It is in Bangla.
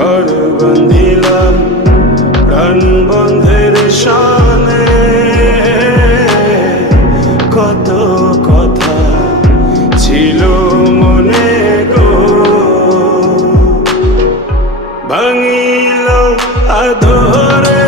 ঘর বাঁধিলাম প্রাণ বন্ধের শানে, কত কথা ছিল মনে গো, ভাঙিল আদরে